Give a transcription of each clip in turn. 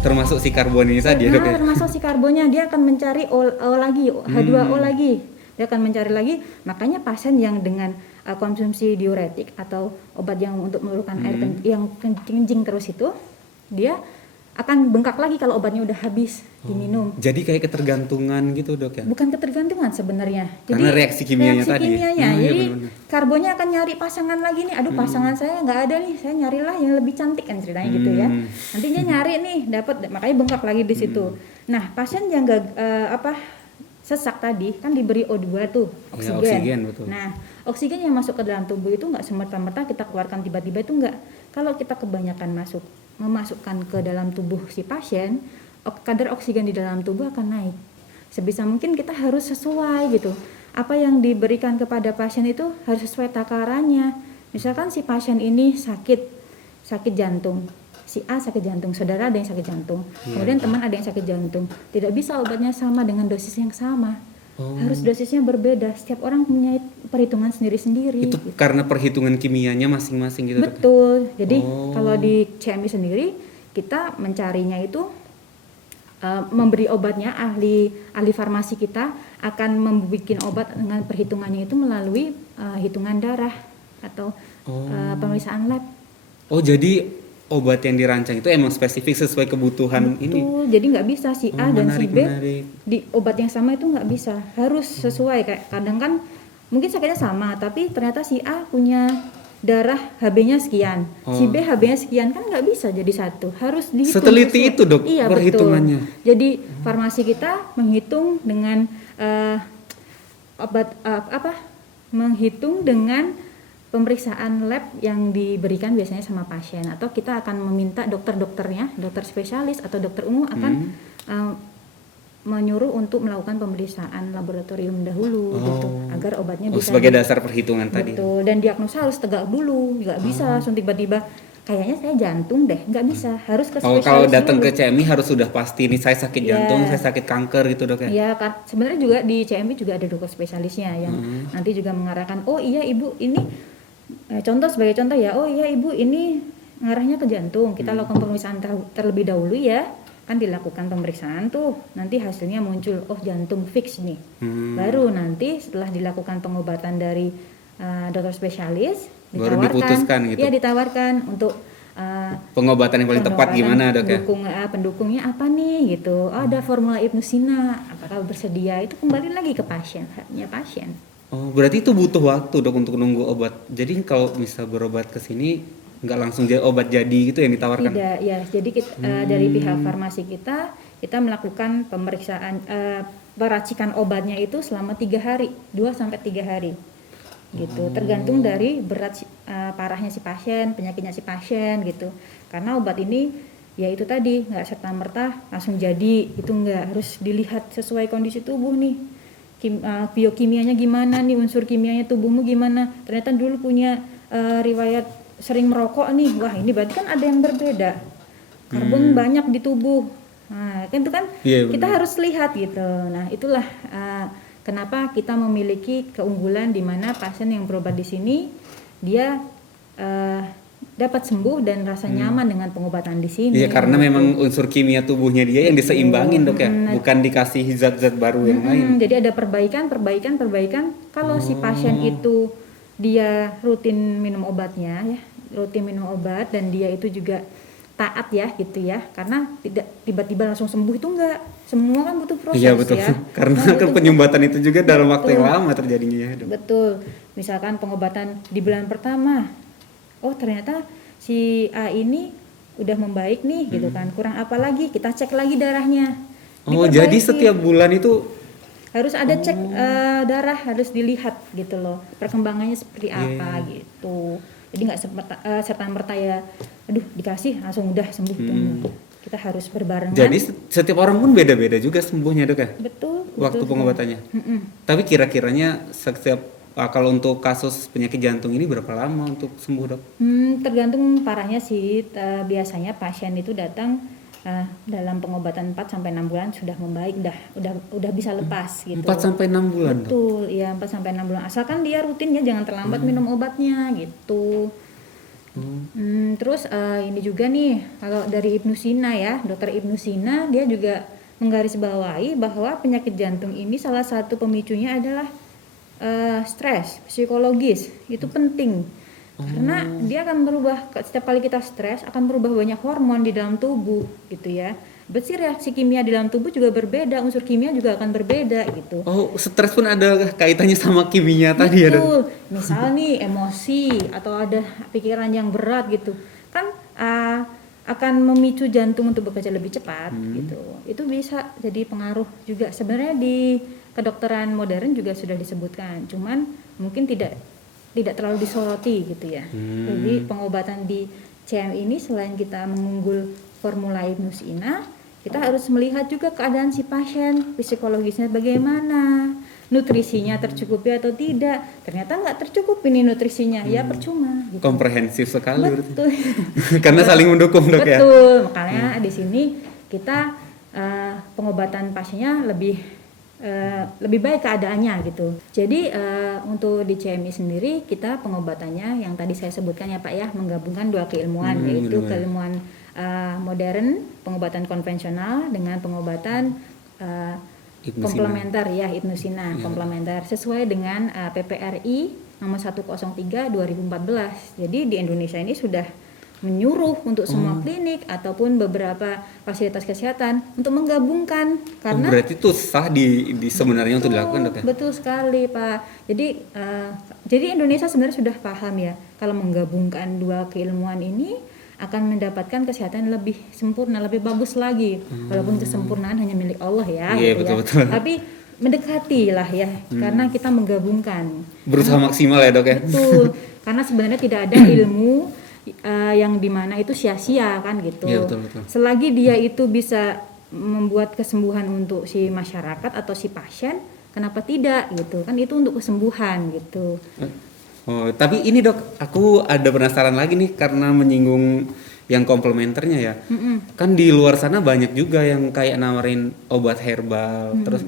Termasuk si karbon ini tadi ya dok ya? Termasuk si karbonnya, dia akan mencari O lagi, H2O lagi. Dia akan mencari lagi, makanya pasien yang dengan konsumsi diuretik atau obat yang untuk menurunkan air yang kencing terus itu, dia akan bengkak lagi kalau obatnya udah habis diminum. Jadi kayak ketergantungan gitu dok ya? Bukan ketergantungan sebenarnya. Karena reaksi kimianya tadi. Kimianya. Iya, Jadi bener-bener. karbonnya akan nyari pasangan lagi nih. Aduh pasangan saya nggak ada nih. Saya nyarilah yang lebih cantik kan ceritanya gitu ya. Nanti dia nyari nih, dapat, makanya bengkak lagi di situ. Nah pasien yang sesak tadi kan diberi O2 tuh, Ya, oksigen. oksigen, betul. Nah oksigen yang masuk ke dalam tubuh itu nggak semerta-merta kita keluarkan tiba-tiba, itu nggak. Kalau kita kebanyakan memasukkan ke dalam tubuh si pasien, kadar oksigen di dalam tubuh akan naik. Sebisa mungkin kita harus sesuai gitu. Apa yang diberikan kepada pasien itu harus sesuai takarannya. Misalkan si pasien ini sakit jantung. Si A sakit jantung, saudara ada yang sakit jantung. Kemudian teman ada yang sakit jantung. Tidak bisa obatnya sama dengan dosis yang sama. Harus dosisnya berbeda. Setiap orang punya perhitungan sendiri-sendiri. Itu gitu. karena perhitungan kimianya masing-masing gitu dok? Betul. Jadi kalau di CMI sendiri kita mencarinya itu memberi obatnya, ahli farmasi kita akan membuat obat dengan perhitungannya itu melalui hitungan darah atau pemeriksaan lab. Oh jadi obat yang dirancang itu emang spesifik sesuai kebutuhan ini? Betul. Jadi nggak bisa si A dan si B menarik. di obat yang sama itu nggak bisa. Harus sesuai. Kayak kadang kan mungkin sakitnya sama, tapi ternyata si A punya darah HB-nya sekian, si B HB-nya sekian, kan nggak bisa jadi satu, harus dihitung. Seteliti itu dok, iya, perhitungannya. Betul. Jadi farmasi kita menghitung dengan menghitung dengan pemeriksaan lab yang diberikan biasanya sama pasien, atau kita akan meminta dokter-dokternya, dokter spesialis atau dokter umum akan menyuruh untuk melakukan pemeriksaan laboratorium dahulu gitu, agar obatnya bisa sebagai dasar perhitungan tadi. Betul, dan diagnosa harus tegak dulu, nggak bisa langsung tiba-tiba kayaknya saya jantung deh, nggak bisa, harus ke spesialis. Kalau datang ke CMI harus sudah pasti nih saya sakit jantung, saya sakit kanker gitu dok ya? Iya, sebenarnya juga di CMI juga ada dokter spesialisnya yang nanti juga mengarahkan, oh iya ibu ini, sebagai contoh ya, oh iya ibu ini ngarahnya ke jantung, kita lakukan pemeriksaan terlebih dahulu ya. Kan dilakukan pemeriksaan tuh, nanti hasilnya muncul, oh jantung fix nih. Baru nanti setelah dilakukan pengobatan dari dokter spesialis, baru diputuskan gitu. Ya ditawarkan untuk pengobatan yang paling tepat gimana dok ya? Pendukungnya apa nih gitu. Ada formula Ibnusina, apakah bersedia, itu kembali lagi ke pasien, haknya pasien. Oh berarti itu butuh waktu dok untuk nunggu obat. Jadi kalau bisa berobat ke sini nggak langsung obat jadi gitu yang ditawarkan? Tidak, ya. Jadi kita, dari pihak farmasi kita melakukan pemeriksaan peracikan obatnya itu selama 3 hari, 2-3 hari, gitu. Tergantung dari berat parahnya si pasien, penyakitnya si pasien, gitu. Karena obat ini, ya itu tadi nggak serta merta langsung jadi, itu nggak, harus dilihat sesuai kondisi tubuh nih. Biokimianya gimana nih, unsur kimianya tubuhmu gimana. Ternyata dulu punya riwayat sering merokok nih, wah ini berarti kan ada yang berbeda, karbon banyak di tubuh, nah kan itu kan kita harus lihat gitu. Nah itulah kenapa kita memiliki keunggulan di mana pasien yang berobat di sini dia dapat sembuh dan rasa nyaman dengan pengobatan di sini. Iya karena memang unsur kimia tubuhnya dia yang diseimbangin dok ya, bukan dikasih zat-zat baru yang lain. Jadi ada perbaikan. Kalau si pasien itu dia rutin minum obatnya ya, rutin minum obat, dan dia itu juga taat ya gitu ya, karena tidak tiba-tiba langsung sembuh itu enggak, semua kan butuh proses. Iya betul ya. Karena kan penyumbatan itu juga dalam waktu yang lama terjadinya ya dok. Betul, misalkan pengobatan di bulan pertama, oh ternyata si A ini udah membaik nih gitu kan, kurang apa lagi, kita cek lagi darahnya. Oh jadi setiap bulan itu harus ada cek darah, harus dilihat gitu loh, perkembangannya seperti apa gitu. Jadi nggak serta merta ya, aduh dikasih langsung udah sembuh. Kita harus berbarengan. Jadi setiap orang pun beda-beda juga sembuhnya dok ya? Betul. Waktu pengobatannya. Tapi kira-kiranya setiap kalau untuk kasus penyakit jantung ini berapa lama untuk sembuh dok? Tergantung parahnya sih. Biasanya pasien itu datang dalam pengobatan 4-6 bulan sudah membaik, udah bisa lepas gitu. 4-6 bulan. Betul, iya 4-6 bulan. Asalkan dia rutin ya, jangan terlambat minum obatnya gitu. Terus ini juga nih kalau dari Ibnu Sina ya, Dokter Ibnu Sina dia juga menggarisbawahi bahwa penyakit jantung ini salah satu pemicunya adalah stres psikologis. Itu penting karena dia akan berubah setiap kali kita stres akan berubah banyak hormon di dalam tubuh gitu ya. Berarti reaksi kimia di dalam tubuh juga berbeda, unsur kimia juga akan berbeda gitu. Oh, stres pun ada kaitannya sama kimia tadi ya, Dok? Betul. Misal nih emosi atau ada pikiran yang berat gitu, kan akan memicu jantung untuk bekerja lebih cepat gitu. Itu bisa jadi pengaruh juga. Sebenarnya di kedokteran modern juga sudah disebutkan, cuman mungkin tidak terlalu disoroti gitu ya. Jadi pengobatan di CM ini selain kita mengunggul formula Ibnu Sina, kita harus melihat juga keadaan si pasien, psikologisnya bagaimana, nutrisinya tercukupi atau tidak. Ternyata nggak tercukupi nih nutrisinya, ya percuma. Gitu. Komprehensif sekali. Betul. Karena saling mendukung, Dok, ya. Betul, makanya di sini kita pengobatan pasiennya lebih baik keadaannya gitu. Jadi untuk di CMI sendiri kita pengobatannya yang tadi saya sebutkan ya Pak ya, menggabungkan dua keilmuan yaitu keilmuan modern, pengobatan konvensional dengan pengobatan komplementer ya Ibnu Sina, komplementer sesuai dengan PPRI nomor 103 2014. Jadi di Indonesia ini sudah menyuruh untuk semua klinik ataupun beberapa fasilitas kesehatan untuk menggabungkan karena berarti itu sah di sebenarnya untuk dilakukan, Dok, ya? Betul sekali Pak. Jadi Indonesia sebenarnya sudah paham ya kalau menggabungkan dua keilmuan ini akan mendapatkan kesehatan lebih sempurna, lebih bagus lagi. Walaupun kesempurnaan hanya milik Allah ya, gitu betul. Tapi mendekati lah ya, karena kita menggabungkan. Berusaha maksimal ya, Dok, ya? Betul, karena sebenarnya tidak ada ilmu yang dimana itu sia-sia kan gitu. Iya, betul. Selagi dia itu bisa membuat kesembuhan untuk si masyarakat atau si pasien, kenapa tidak gitu? Kan itu untuk kesembuhan gitu. Oh, tapi ini, Dok, aku ada penasaran lagi nih karena menyinggung yang komplementernya ya. Kan di luar sana banyak juga yang kayak nawarin obat herbal. Terus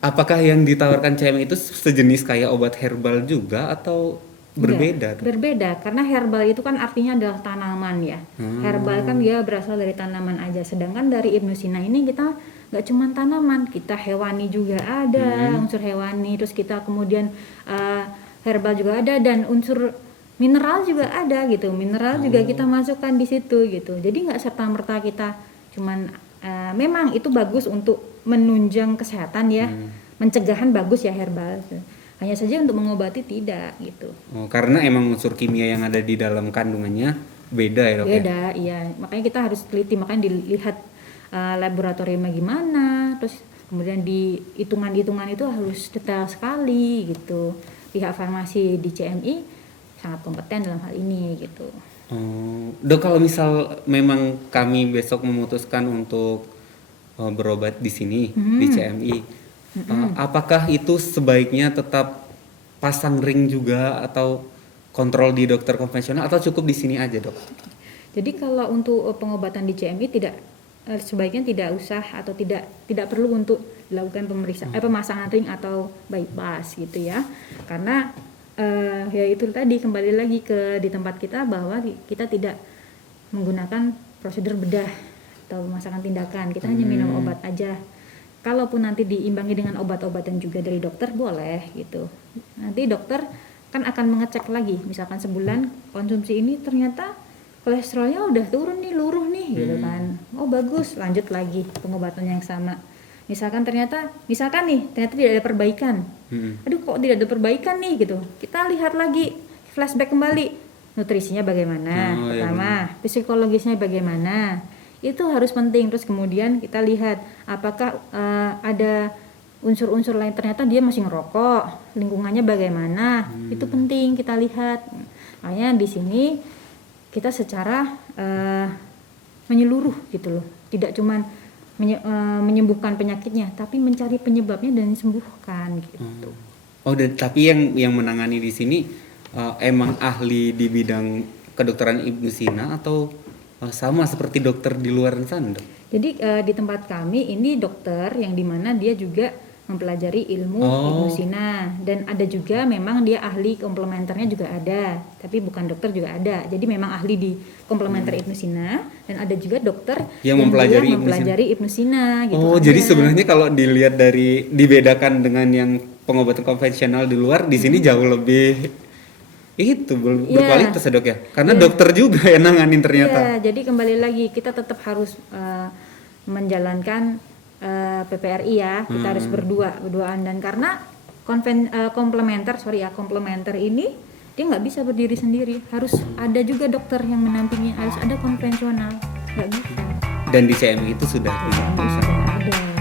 apakah yang ditawarkan CMI itu sejenis kayak obat herbal juga atau berbeda? Berbeda, karena herbal itu kan artinya adalah tanaman ya. Herbal kan dia berasal dari tanaman aja. Sedangkan dari Ibnu Sina ini kita nggak cuma tanaman, kita hewani juga ada, unsur hewani. Terus kita kemudian herbal juga ada dan unsur mineral juga ada gitu. Mineral juga kita masukkan di situ gitu. Jadi nggak serta-merta kita cuman memang itu bagus untuk menunjang kesehatan ya. Pencegahan bagus ya herbal. Hanya saja untuk mengobati tidak gitu. Oh, karena emang unsur kimia yang ada di dalam kandungannya beda ya, Dok? Beda, iya. Makanya kita harus teliti, makanya dilihat laboratoriumnya gimana, terus kemudian di hitungan-hitungan itu harus detail sekali gitu. Pihak farmasi di CMI sangat kompeten dalam hal ini gitu. Oh, Dok, kalau misal memang kami besok memutuskan untuk berobat di sini di CMI, apakah itu sebaiknya tetap pasang ring juga atau kontrol di dokter konvensional atau cukup di sini aja, Dok? Jadi kalau untuk pengobatan di CMI sebaiknya tidak usah atau tidak perlu untuk dilakukan pemasangan ring atau bypass gitu ya. Karena ya itu tadi kembali lagi di tempat kita bahwa kita tidak menggunakan prosedur bedah atau pemasangan tindakan. Kita hanya minum obat aja. Kalaupun nanti diimbangi dengan obat-obatan juga dari dokter boleh gitu. Nanti dokter kan akan mengecek lagi, misalkan sebulan konsumsi ini ternyata kolesterolnya udah turun nih, luruh nih gitu kan. Oh bagus, lanjut lagi pengobatan yang sama. Misalkan ternyata tidak ada perbaikan. Aduh kok tidak ada perbaikan nih gitu. Kita lihat lagi, flashback kembali. Nutrisinya bagaimana? Pertama, psikologisnya bagaimana? Itu harus penting. Terus kemudian kita lihat apakah ada unsur-unsur lain, ternyata dia masih ngerokok, lingkungannya bagaimana? Itu penting kita lihat. Makanya di sini kita secara menyeluruh gitu loh. Tidak cuman menyembuhkan penyakitnya, tapi mencari penyebabnya dan disembuhkan gitu. Oh, tapi yang menangani di sini emang ahli di bidang kedokteran Ibnu Sina atau sama seperti dokter di luar sana, Dok? Jadi di tempat kami ini dokter yang dimana dia juga mempelajari ilmu Ibnu Sina, dan ada juga memang dia ahli komplementernya juga ada, tapi bukan dokter juga ada. Jadi memang ahli di komplementer Ibnu Sina, dan ada juga dokter yang mempelajari Ibnu Sina gitu. Oh, jadi sebenarnya kalau dilihat dari dibedakan dengan yang pengobatan konvensional di luar, di sini jauh lebih berkualitas ya dok ya, karena dokter juga yang nanganin ternyata. Jadi kembali lagi kita tetap harus menjalankan PPRI ya, kita harus berduaan, dan karena komplementer ini dia nggak bisa berdiri sendiri, harus ada juga dokter yang menampingi, harus ada konvensional, nggak bisa. Dan di CMI itu sudah bisa. Ada.